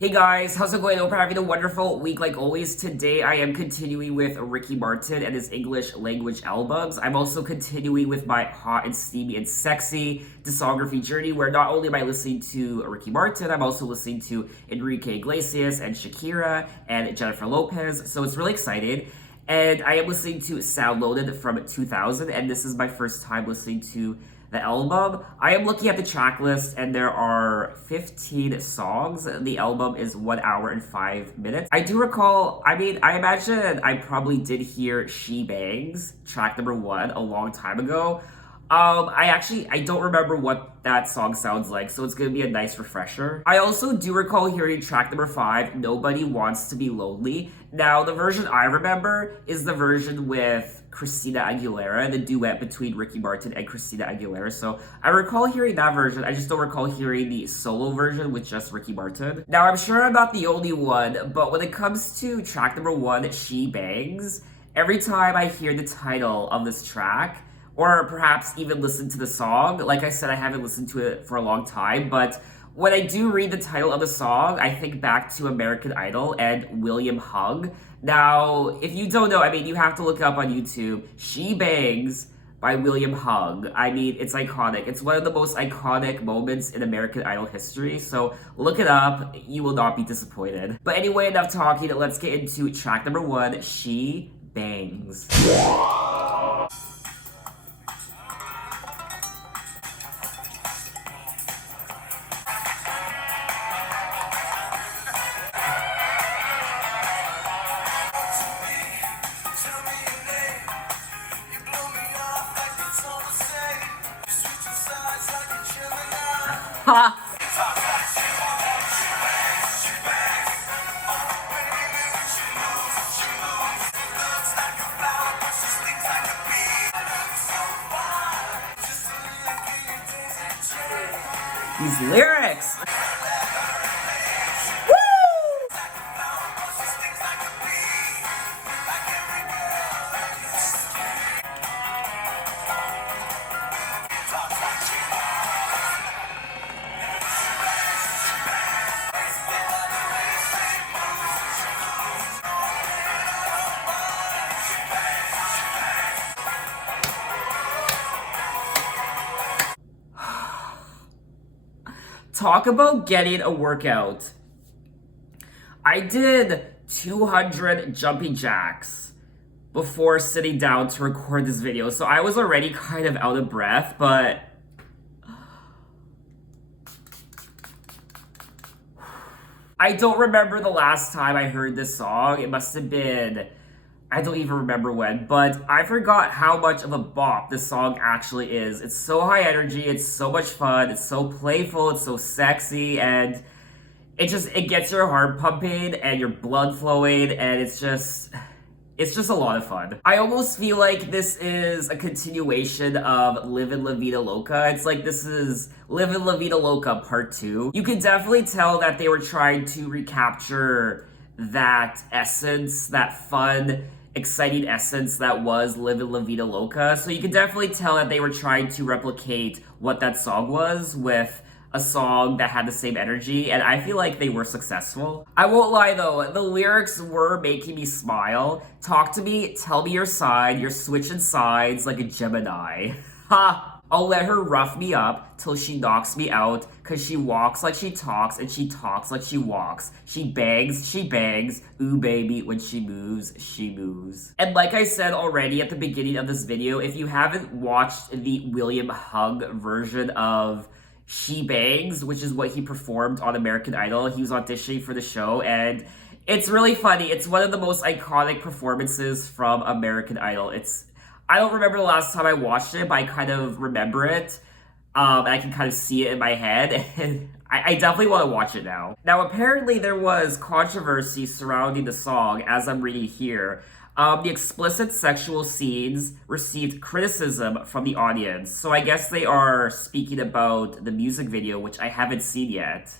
Hey guys, how's it going? Hope you're having a wonderful week like always. Today I am continuing with Ricky Martin and his English language albums. I'm also continuing with my hot and steamy and sexy discography journey where not only am I listening to Ricky Martin, I'm also listening to Enrique Iglesias and Shakira and Jennifer Lopez. So it's really exciting. And I am listening to Sound Loaded from 2000, and this is my first time listening to the album. I am looking at the track list, and there are 15 songs. The album is 1 hour and 5 minutes. I do recall, I imagine I probably did hear She Bangs, track number 1, a long time ago. I don't remember what that song sounds like, so it's gonna be a nice refresher. I also do recall hearing track number 5, Nobody Wants to Be Lonely. Now, the version I remember is the version with Christina Aguilera, the duet between Ricky Martin and Christina Aguilera. So I recall hearing that version, I just don't recall hearing the solo version with just Ricky Martin. Now, I'm sure I'm not the only one, but when it comes to track number 1, She Bangs, every time I hear the title of this track, or perhaps even listen to the song. Like I said, I haven't listened to it for a long time, but when I do read the title of the song, I think back to American Idol and William Hung. Now, if you don't know, you have to look it up on YouTube. She Bangs by William Hung. It's iconic. It's one of the most iconic moments in American Idol history, so look it up. You will not be disappointed. But anyway, enough talking. Let's get into track number 1, She Bangs. Ha! These lyrics! Talk about getting a workout. I did 200 jumping jacks before sitting down to record this video, so I was already kind of out of breath, but I don't remember the last time I heard this song. It must have been, I don't even remember when, but I forgot how much of a bop this song actually is. It's so high energy, it's so much fun, it's so playful, it's so sexy, and it gets your heart pumping and your blood flowing, and it's just a lot of fun. I almost feel like this is a continuation of Livin' La Vida Loca. It's like this is Livin' La Vida Loca Part 2. You can definitely tell that they were trying to recapture that essence, that fun, exciting essence that was Livin' La Vida Loca. So you can definitely tell that they were trying to replicate what that song was with a song that had the same energy, and I feel like they were successful. I won't lie though, the lyrics were making me smile. Talk to me, tell me your side, you're switching sides like a Gemini. Ha! I'll let her rough me up till she knocks me out, cause she walks like she talks and she talks like she walks. She bangs, ooh baby, when she moves, she moves. And like I said already at the beginning of this video, if you haven't watched the William Hung version of She Bangs, which is what he performed on American Idol. He was auditioning for the show, and it's really funny. It's one of the most iconic performances from American Idol. I don't remember the last time I watched it, but I kind of remember it. And I can kind of see it in my head, and I definitely want to watch it now. Now, apparently there was controversy surrounding the song, as I'm reading here. The explicit sexual scenes received criticism from the audience. So I guess they are speaking about the music video, which I haven't seen yet.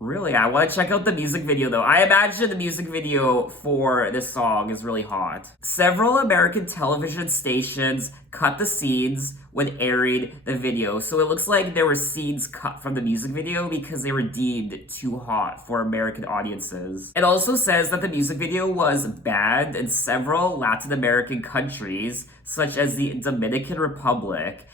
Really, I want to check out the music video though. I imagine the music video for this song is really hot. Several American television stations cut the scenes when airing the video. So it looks like there were scenes cut from the music video because they were deemed too hot for American audiences. It also says that the music video was banned in several Latin American countries, such as the Dominican Republic.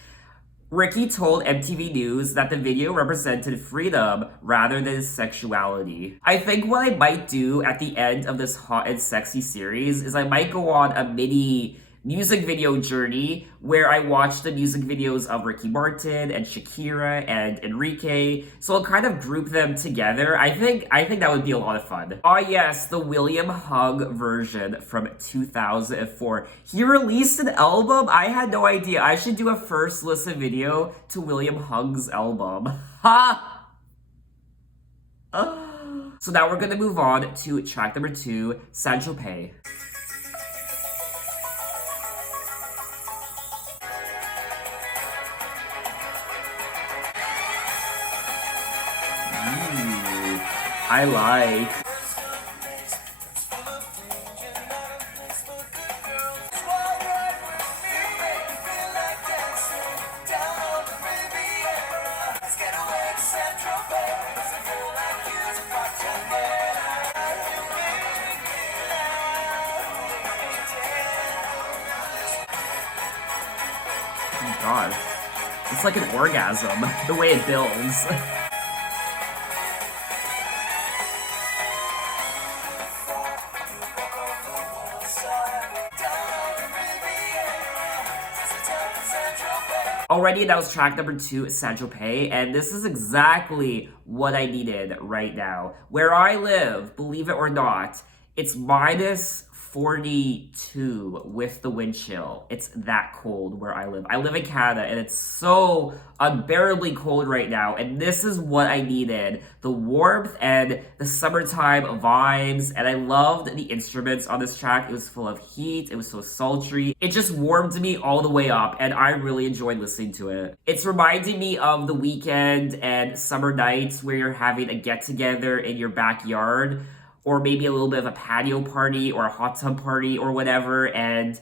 Ricky told MTV News that the video represented freedom rather than sexuality. I think what I might do at the end of this hot and sexy series is I might go on a mini music video journey where I watch the music videos of Ricky Martin and Shakira and Enrique. So I'll kind of group them together. I think that would be a lot of fun. Oh yes, the William Hung version from 2004. He released an album? I had no idea. I should do a first listen video to William Hung's album. Ha! So now we're gonna move on to track number 2, Saint-Tropez. I like. Oh my god. It's like an orgasm, the way it builds. Already, that was track number 2, Saint-Tropez, and this is exactly what I needed right now. Where I live, believe it or not, it's minus 42 with the wind chill. It's that cold where I live. I live in Canada, and it's so unbearably cold right now, and this is what I needed. The warmth and the summertime vibes, and I loved the instruments on this track. It was full of heat, it was so sultry. It just warmed me all the way up, and I really enjoyed listening to it. It's reminding me of the weekend and summer nights where you're having a get-together in your backyard, or maybe a little bit of a patio party or a hot tub party or whatever, and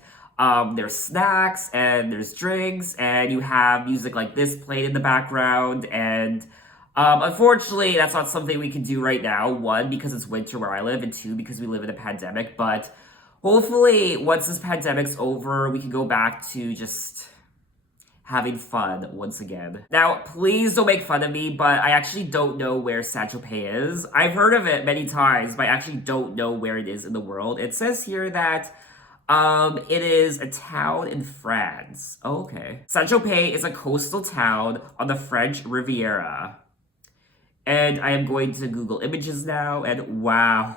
there's snacks and there's drinks and you have music like this played in the background, and unfortunately that's not something we can do right now. 1, because it's winter where I live, and 2, because we live in a pandemic, but hopefully once this pandemic's over we can go back to just having fun once again. Now, please don't make fun of me, but I actually don't know where Saint-Tropez is. I've heard of it many times, but I actually don't know where it is in the world. It says here that it is a town in France. Oh, okay. Saint-Tropez is a coastal town on the French Riviera. And I am going to Google Images now, and wow.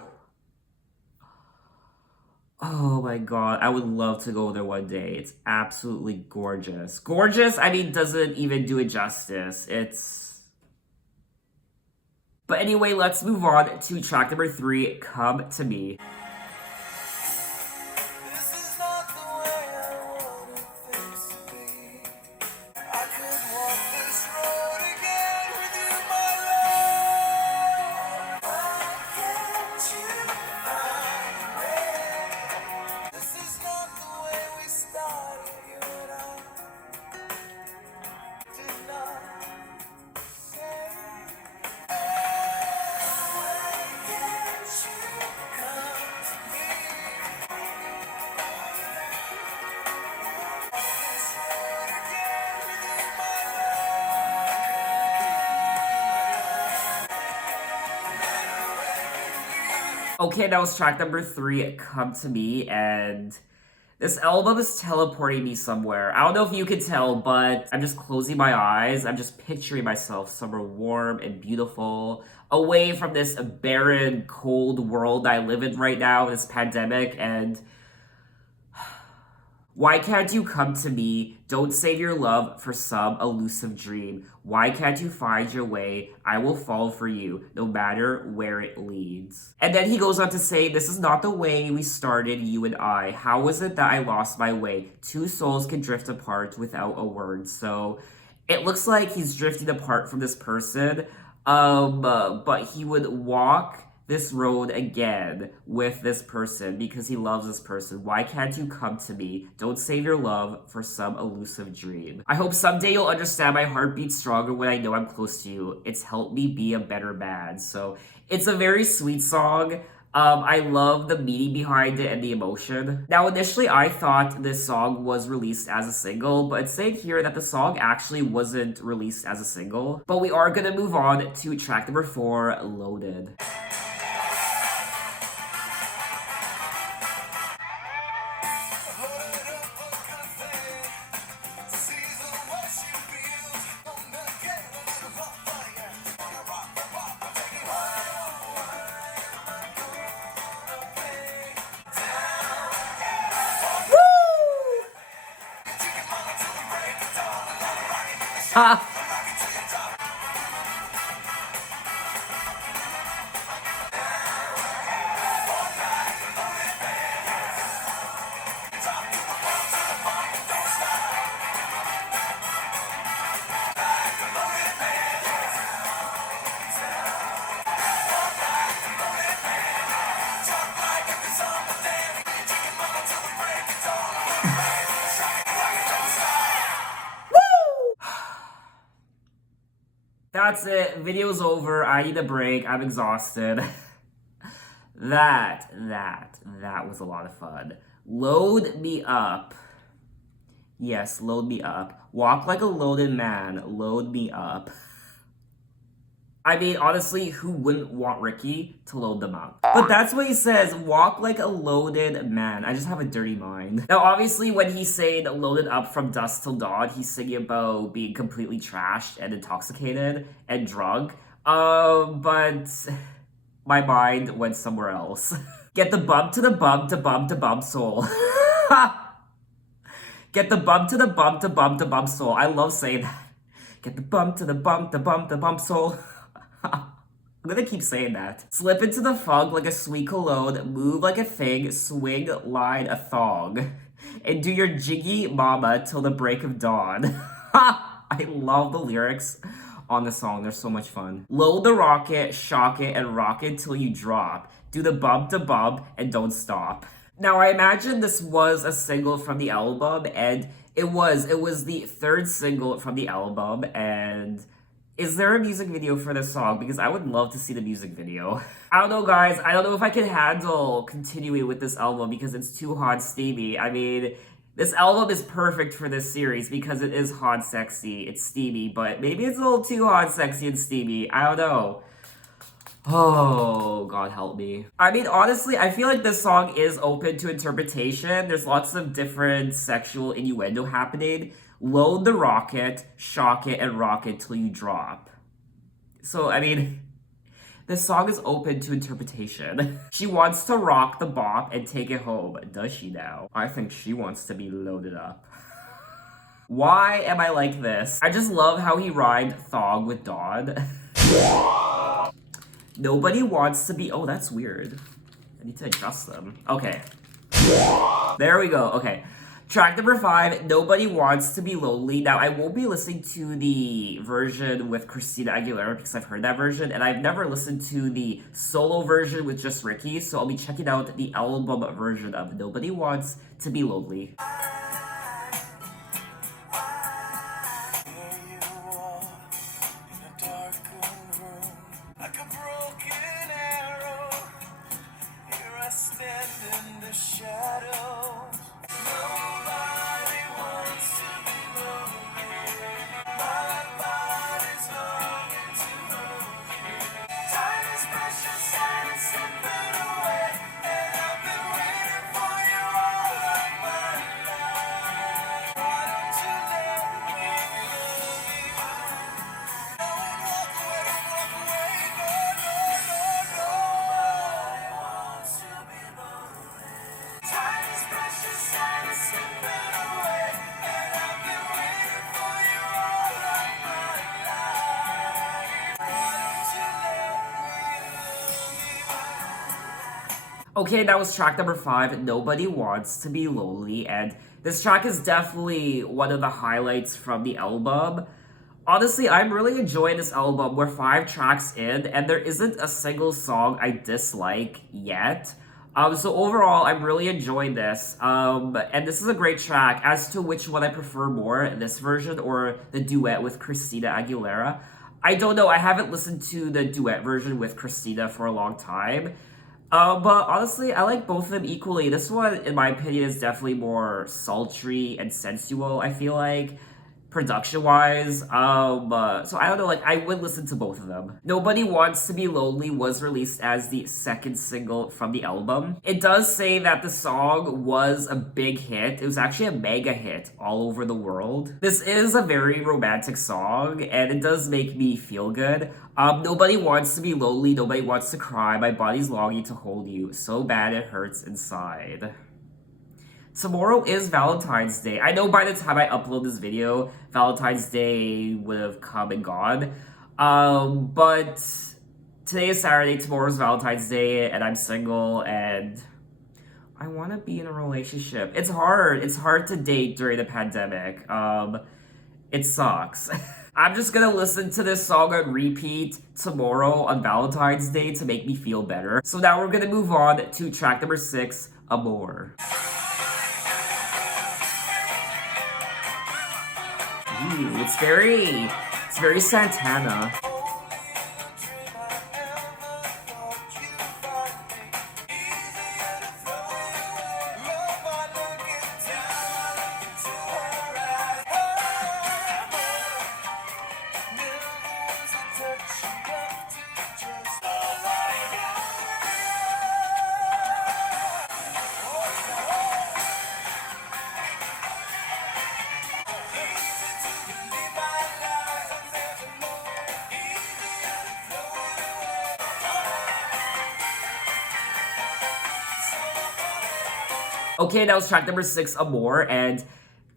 Oh my god, I would love to go there one day. It's absolutely gorgeous. Gorgeous, I mean, doesn't even do it justice. It's... But anyway, let's move on to track number 3, Come to Me. Okay, that was track number 3, Come to Me, and this album is teleporting me somewhere. I don't know if you can tell, but I'm just closing my eyes. I'm just picturing myself somewhere warm and beautiful, away from this barren, cold world I live in right now, this pandemic, and... Why can't you come to me? Don't save your love for some elusive dream. Why can't you find your way? I will fall for you, no matter where it leads. And then he goes on to say, this is not the way we started, you and I. How was it that I lost my way? Two souls can drift apart without a word. So it looks like he's drifting apart from this person. But he would walk this road again with this person because he loves this person. Why can't you come to me? Don't save your love for some elusive dream. I hope someday you'll understand my heart beats stronger when I know I'm close to you. It's helped me be a better man. So it's a very sweet song. I love the meaning behind it and the emotion. Now, initially, I thought this song was released as a single, but it's saying here that the song actually wasn't released as a single. But we are gonna move on to track number 4, Loaded. Ha! That's it. Video's over. I need a break. I'm exhausted. That was a lot of fun. Load me up. Yes, load me up. Walk like a loaded man. Load me up. I mean, honestly, who wouldn't want Ricky to load them up? But that's what he says, walk like a loaded man. I just have a dirty mind. Now, obviously, when he's saying loaded up from dusk till dawn, he's singing about being completely trashed and intoxicated and drunk. But my mind went somewhere else. Get the bump to the bump to bump to bump soul. Get the bump to the bump to bump to bump soul. I love saying that. Get the bump to the bump to bump to bump soul. I'm gonna keep saying that. Slip into the funk like a sweet cologne, move like a thing, swing, line a thong, and do your jiggy mama till the break of dawn. I love the lyrics on the song. They're so much fun. Load the rocket, shock it, and rock it till you drop. Do the bump to bump and don't stop. Now, I imagine this was a single from the album, and it was the third single from the album, and is there a music video for this song? Because I would love to see the music video. I don't know, guys. I don't know if I can handle continuing with this album because it's too hot steamy. I mean, this album is perfect for this series because it is hot, sexy, it's steamy, but maybe it's a little too hot, sexy, and steamy. I don't know. Oh, God help me. I mean, honestly, I feel like this song is open to interpretation. There's lots of different sexual innuendo happening. Load the rocket, shock it, and rock it till you drop. So, I mean, this song is open to interpretation. She wants to rock the bop and take it home. Does she now? I think she wants to be loaded up. Why am I like this? I just love how he rhymed thong with dawn. Nobody wants to be... Oh, that's weird. I need to adjust them. Okay. There we go. Okay. Track number 5, Nobody Wants to Be Lonely. Now, I won't be listening to the version with Christina Aguilera because I've heard that version, and I've never listened to the solo version with just Ricky, so I'll be checking out the album version of Nobody Wants to Be Lonely. Okay, that was track number 5, Nobody Wants to Be Lonely, and this track is definitely one of the highlights from the album. Honestly, I'm really enjoying this album. We're 5 tracks in, and there isn't a single song I dislike yet. So overall, I'm really enjoying this. And this is a great track. As to which one I prefer more, this version or the duet with Christina Aguilera, I don't know. I haven't listened to the duet version with Christina for a long time. But honestly, I like both of them equally. This one, in my opinion, is definitely more sultry and sensual, I feel like, production wise. So I don't know, like, I would listen to both of them. Nobody Wants to Be Lonely was released as the second single from the album. It does say that the song was a big hit. It was actually a mega hit all over the world. This is a very romantic song, and it does make me feel good. Nobody wants to be lonely, nobody wants to cry, my body's longing to hold you, so bad it hurts inside. Tomorrow is Valentine's Day. I know by the time I upload this video, Valentine's Day would have come and gone. But today is Saturday, tomorrow's Valentine's Day, and I'm single, and I want to be in a relationship. It's hard. It's hard to date during the pandemic. It sucks. I'm just gonna listen to this song on repeat tomorrow on Valentine's Day to make me feel better. So now we're gonna move on to track number 6, Amor. Ooh, it's very Santana. Okay, that was track number 6, Amor, and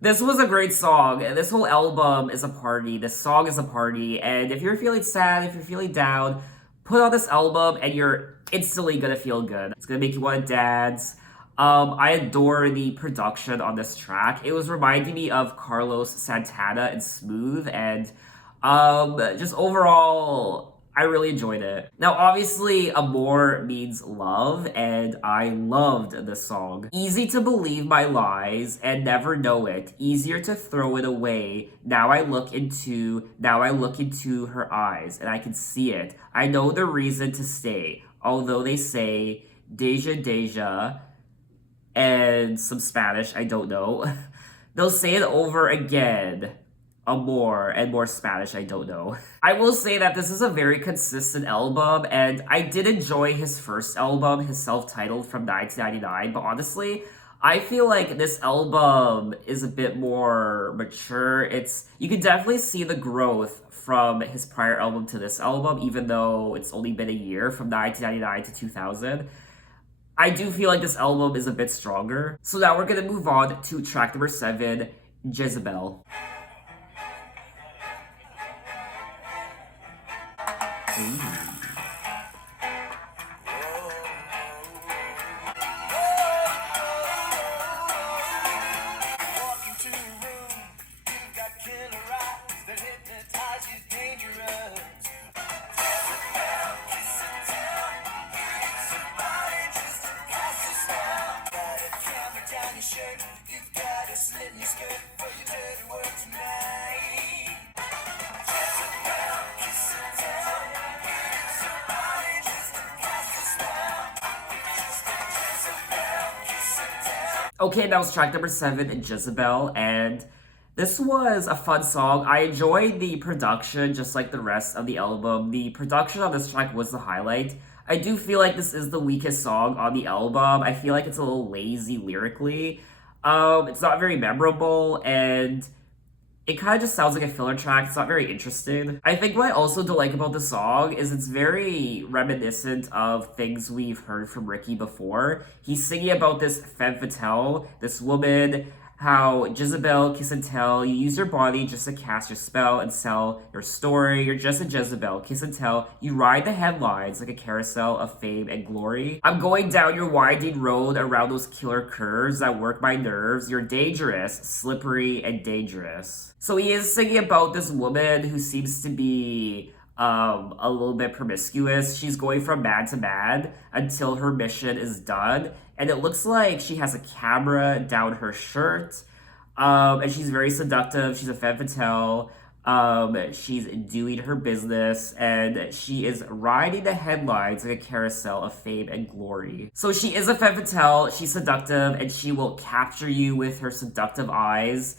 this was a great song. This whole album is a party. This song is a party, and if you're feeling sad, if you're feeling down, put on this album and you're instantly gonna feel good. It's gonna make you want to dance. I adore the production on this track. It was reminding me of Carlos Santana and Smooth, and just overall, I really enjoyed it. Now, obviously, Amor means love, and I loved this song. Easy to believe my lies and never know it. Easier to throw it away. Now I look into her eyes, and I can see it. I know the reason to stay. Although they say deja deja and some Spanish, I don't know. They'll say it over again. Amor and more Spanish, I don't know. I will say that this is a very consistent album, and I did enjoy his first album, his self-titled from 1999, but honestly, I feel like this album is a bit more mature. You can definitely see the growth from his prior album to this album, even though it's only been a year from 1999 to 2000. I do feel like this album is a bit stronger. So now we're gonna move on to track number 7, Jezebel. Ooh. Okay, that was track number 7, Jezebel, and this was a fun song. I enjoyed the production just like the rest of the album. The production on this track was the highlight. I do feel like this is the weakest song on the album. I feel like it's a little lazy lyrically. It's not very memorable, and it kind of just sounds like a filler track. It's not very interesting. I think what I also don't like about the song is it's very reminiscent of things we've heard from Ricky before. He's singing about this femme fatale, this woman how Jezebel, kiss and tell, you use your body just to cast your spell and sell your story. You're just a Jezebel, kiss and tell. You ride the headlines like a carousel of fame and glory. I'm going down your winding road around those killer curves that work my nerves. You're dangerous, slippery, and dangerous. So he is singing about this woman who seems to be a little bit promiscuous. She's going from man to man until her mission is done. And it looks like she has a camera down her shirt. And she's very seductive. She's a femme fatale. She's doing her business and she is riding the headlines like a carousel of fame and glory. So she is a femme fatale, she's seductive, and she will capture you with her seductive eyes.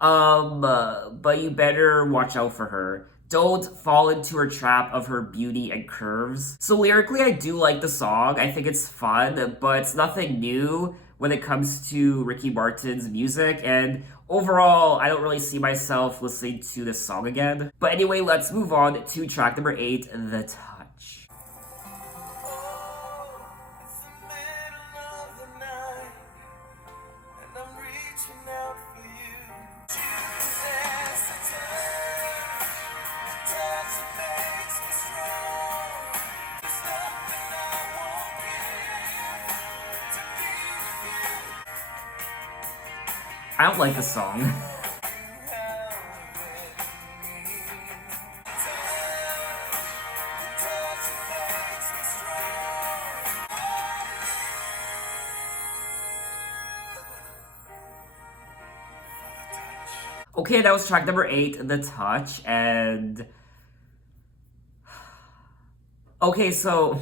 But you better watch out for her. Don't fall into her trap of her beauty and curves. So lyrically, I do like the song. I think it's fun, but it's nothing new when it comes to Ricky Martin's music. And overall, I don't really see myself listening to this song again. But anyway, let's move on to track number 8, The Touch. I don't like this song. Okay, that was track number 8, The Touch, and... Okay, so...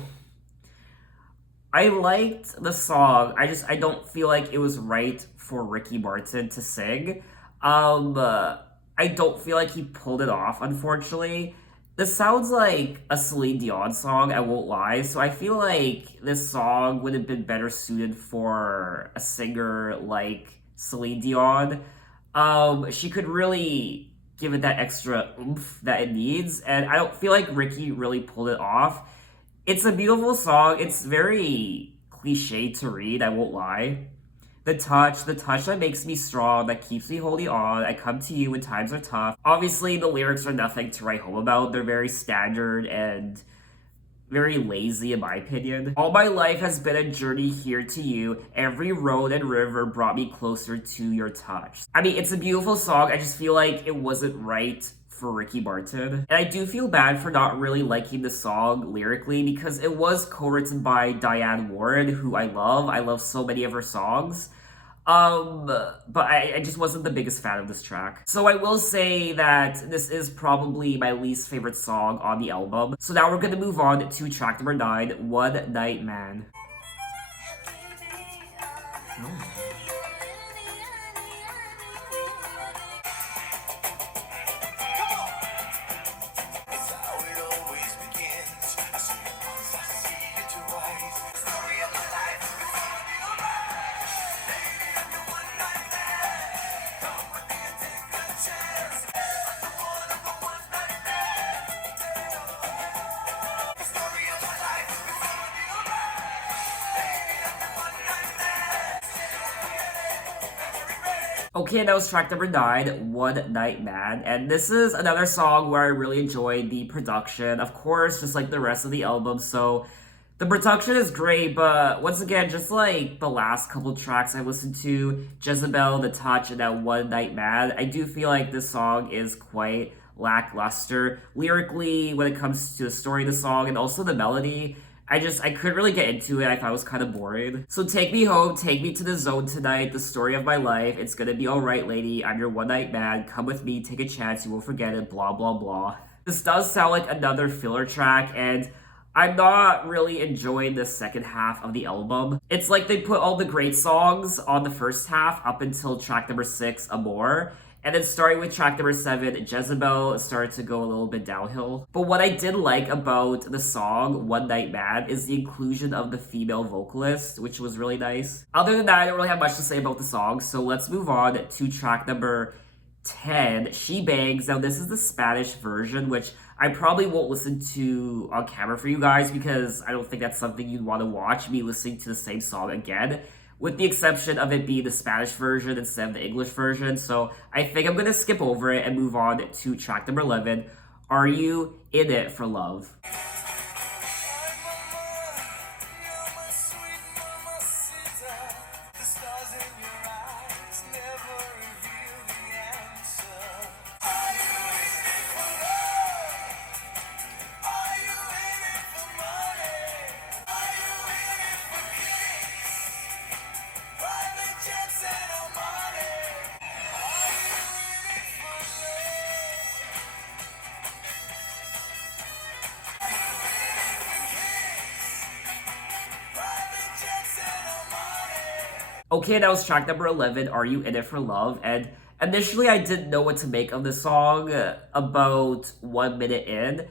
I liked the song. I don't feel like it was right for Ricky Martin to sing. I don't feel like he pulled it off, unfortunately. This sounds like a Celine Dion song, I won't lie. So I feel like this song would have been better suited for a singer like Celine Dion. She could really give it that extra oomph that it needs, and I don't feel like Ricky really pulled it off. It's a beautiful song. It's very cliche to read, I won't lie. The touch that makes me strong, that keeps me holding on. I come to you when times are tough. Obviously, the lyrics are nothing to write home about. They're very standard and very lazy in my opinion. All my life has been a journey here to you. Every road and river brought me closer to your touch. I mean, it's a beautiful song. I just feel like it wasn't right for Ricky Martin. And I do feel bad for not really liking the song lyrically because it was co-written by Diane Warren, who I love. I love so many of her songs. But I just wasn't the biggest fan of this track. So I will say that this is probably my least favorite song on the album. So now we're gonna move on to track number 9, One Night Man. Oh. Okay, that was track number 9, One Night Man. And this is another song where I really enjoyed the production. Of course, just like the rest of the album. So the production is great, but once again, just like the last couple tracks I listened to, Jezebel, The Touch, and that One Night Man, I do feel like this song is quite lackluster. Lyrically, when it comes to the story of the song and also the melody, I couldn't really get into it. I thought it was kind of boring. So take me home, take me to the zone tonight, the story of my life. It's gonna be alright, lady. I'm your one night man. Come with me, take a chance, you won't forget it, blah, blah, blah. This does sound like another filler track, and I'm not really enjoying the second half of the album. It's like they put all the great songs on the first half up until track number 6, Amor. And then starting with track number 7, Jezebel, started to go a little bit downhill. But what I did like about the song, One Night Man, is the inclusion of the female vocalist, which was really nice. Other than that, I don't really have much to say about the song, so let's move on to track number 10, She Bangs. Now this is the Spanish version, which I probably won't listen to on camera for you guys because I don't think that's something you'd want to watch, me listening to the same song again. with the exception of it being the Spanish version instead of the English version. So I think I'm gonna skip over it and move on to track number 11. Are You In It for Love? Okay, that was track number 11, Are You In It for Love? And initially, I didn't know what to make of the song about 1 minute in.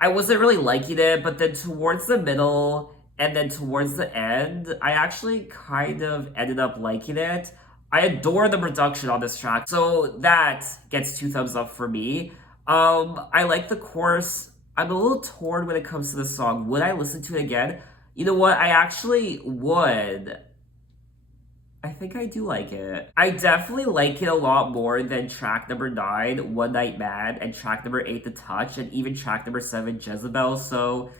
I wasn't really liking it, but then towards the middle and then towards the end, I actually kind of ended up liking it. I adore the production on this track, so that gets 2 thumbs up for me. I like the chorus. I'm a little torn when it comes to the song. Would I listen to it again? You know what? I actually would. I think I do like it. I definitely like it a lot more than track number 9, One Night Mad, and track number 8, The Touch, and even track number 7, Jezebel. So,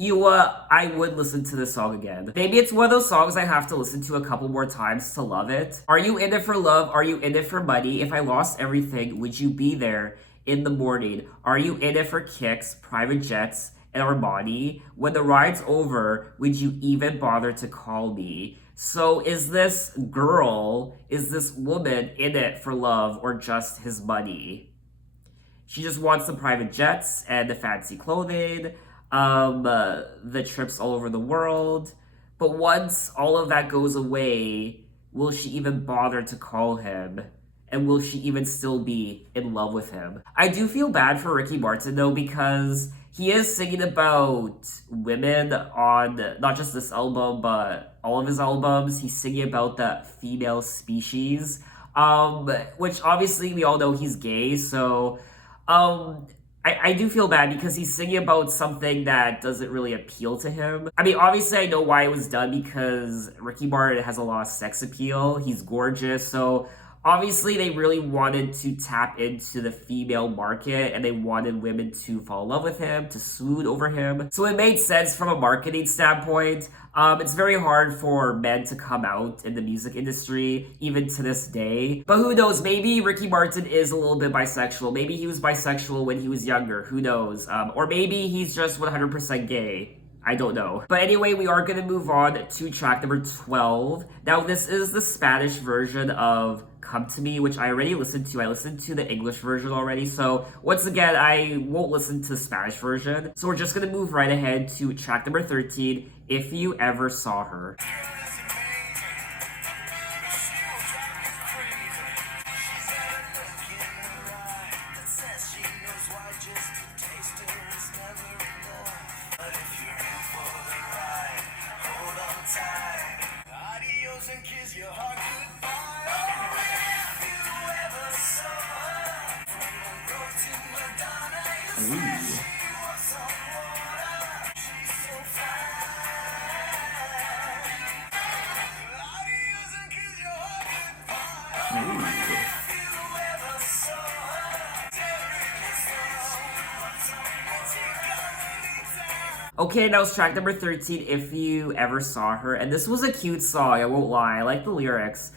I would listen to this song again. Maybe it's one of those songs I have to listen to a couple more times to love it. Are you in it for love? Are you in it for money? If I lost everything, would you be there in the morning? Are you in it for kicks, private jets, and Armani? When the ride's over, would you even bother to call me? So is this woman in it for love or just his money? She just wants the private jets and the fancy clothing, the trips all over the world. But once all of that goes away, will she even bother to call him? And will she even still be in love with him? I do feel bad for Ricky Martin though, because he is singing about women on not just this album, but all of his albums. He's singing about the female species, which obviously we all know he's gay. So I do feel bad because he's singing about something that doesn't really appeal to him. I mean, obviously I know why it was done, because Ricky Martin has a lot of sex appeal. He's gorgeous. So obviously they really wanted to tap into the female market, and they wanted women to fall in love with him, to swoon over him. So it made sense from a marketing standpoint. It's very hard for men to come out in the music industry, even to this day. But who knows, maybe Ricky Martin is a little bit bisexual. Maybe he was bisexual when he was younger, who knows? Or maybe he's just 100% gay. I don't know. But anyway, we are going to move on to track number 12. Now, this is the Spanish version of Come To Me, which I already listened to. I listened to the English version already. So once again, I won't listen to the Spanish version. So we're just going to move right ahead to track number 13, If You Ever Saw Her. Okay, that was track number 13, If You Ever Saw Her. And this was a cute song, I won't lie. I like the lyrics.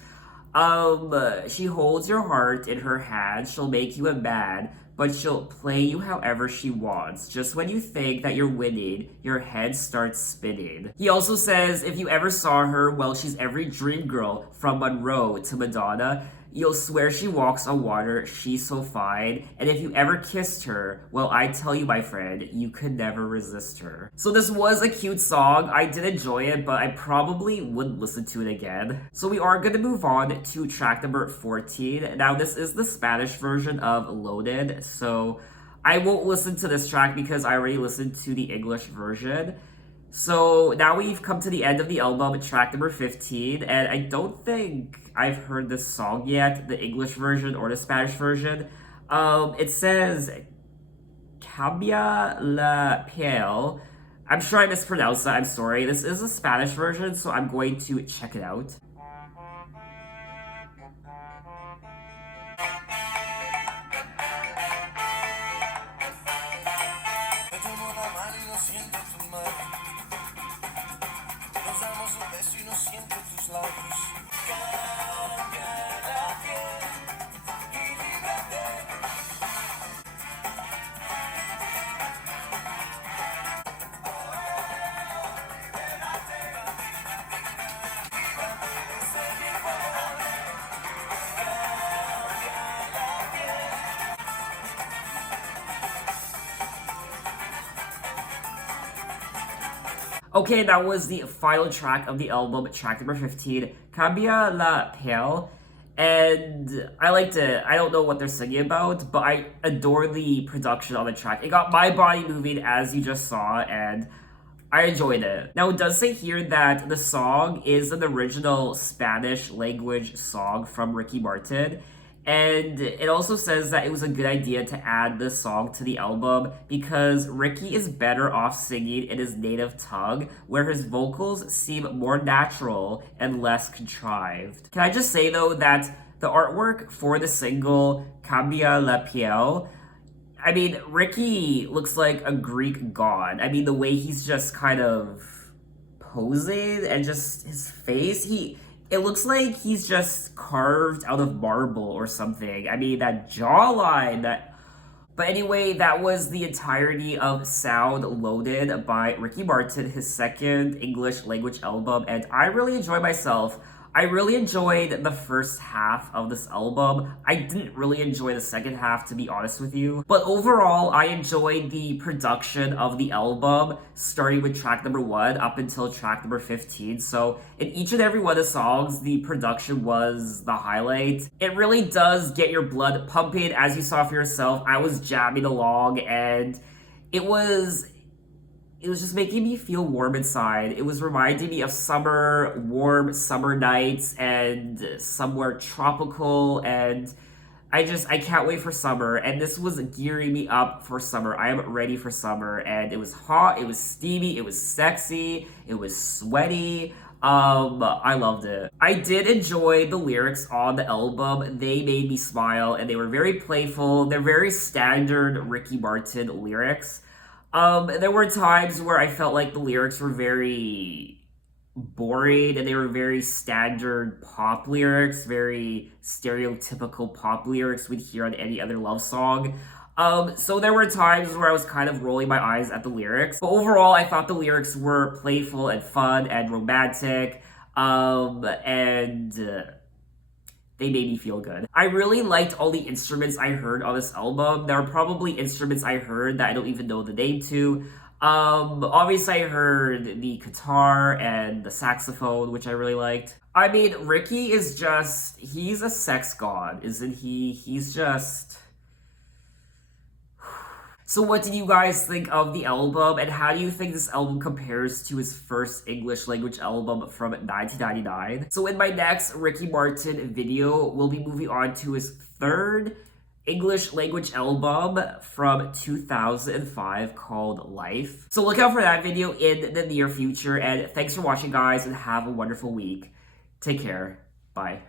She holds your heart in her hand. She'll make you a man, but she'll play you however she wants. Just when you think that you're winning, your head starts spinning. He also says, if you ever saw her, well, she's every dream girl from Monroe to Madonna. You'll swear she walks on water, she's so fine. And if you ever kissed her, well, I tell you, my friend, you could never resist her. So this was a cute song. I did enjoy it, but I probably wouldn't listen to it again. So we are going to move on to track number 14. Now, this is the Spanish version of Loaded. So I won't listen to this track because I already listened to the English version. So now we've come to the end of the album, track number 15, and I don't think I've heard this song yet, the English version or the Spanish version. It says, Cambia la piel, I'm sure I mispronounced that. I'm sorry. This is a Spanish version, so I'm going to check it out. Okay, that was the final track of the album, track number 15, Cambia la Piel. And I liked it. I don't know what they're singing about, but I adore the production on the track. It got my body moving, as you just saw, and I enjoyed it. Now, it does say here that the song is an original Spanish language song from Ricky Martin. And it also says that it was a good idea to add this song to the album because Ricky is better off singing in his native tongue, where his vocals seem more natural and less contrived. Can I just say, though, that the artwork for the single Cambia la Piel, I mean, Ricky looks like a Greek god. I mean, the way he's just kind of posing and just his face, it looks like he's just carved out of marble or something. I mean, that jawline, that. But anyway, that was the entirety of Sound Loaded by Ricky Martin, his second English language album, and I really enjoyed myself. I really enjoyed the first half of this album. I didn't really enjoy the second half, to be honest with you. But overall, I enjoyed the production of the album, starting with track number 1 up until track number 15. So in each and every one of the songs, the production was the highlight. It really does get your blood pumping, as you saw for yourself. I was jamming along, and it was just making me feel warm inside. It was reminding me of summer, warm summer nights and somewhere tropical, and I can't wait for summer. And this was gearing me up for summer. I am ready for summer, and it was hot, it was steamy, it was sexy, it was sweaty. I loved it. I did enjoy the lyrics on the album. They made me smile, and they were very playful. They're very standard Ricky Martin lyrics. There were times where I felt like the lyrics were very boring and they were very standard pop lyrics, very stereotypical pop lyrics we'd hear on any other love song. So there were times where I was kind of rolling my eyes at the lyrics. But overall, I thought the lyrics were playful and fun and romantic. And they made me feel good. I really liked all the instruments I heard on this album. There are probably instruments I heard that I don't even know the name to. Obviously I heard the guitar and the saxophone, which I really liked. I mean, Ricky is just, he's a sex god, isn't he? He's just... So what did you guys think of the album, and how do you think this album compares to his first English language album from 1999? So in my next Ricky Martin video, we'll be moving on to his third English language album from 2005 called Life. So look out for that video in the near future, and thanks for watching, guys, and have a wonderful week. Take care. Bye.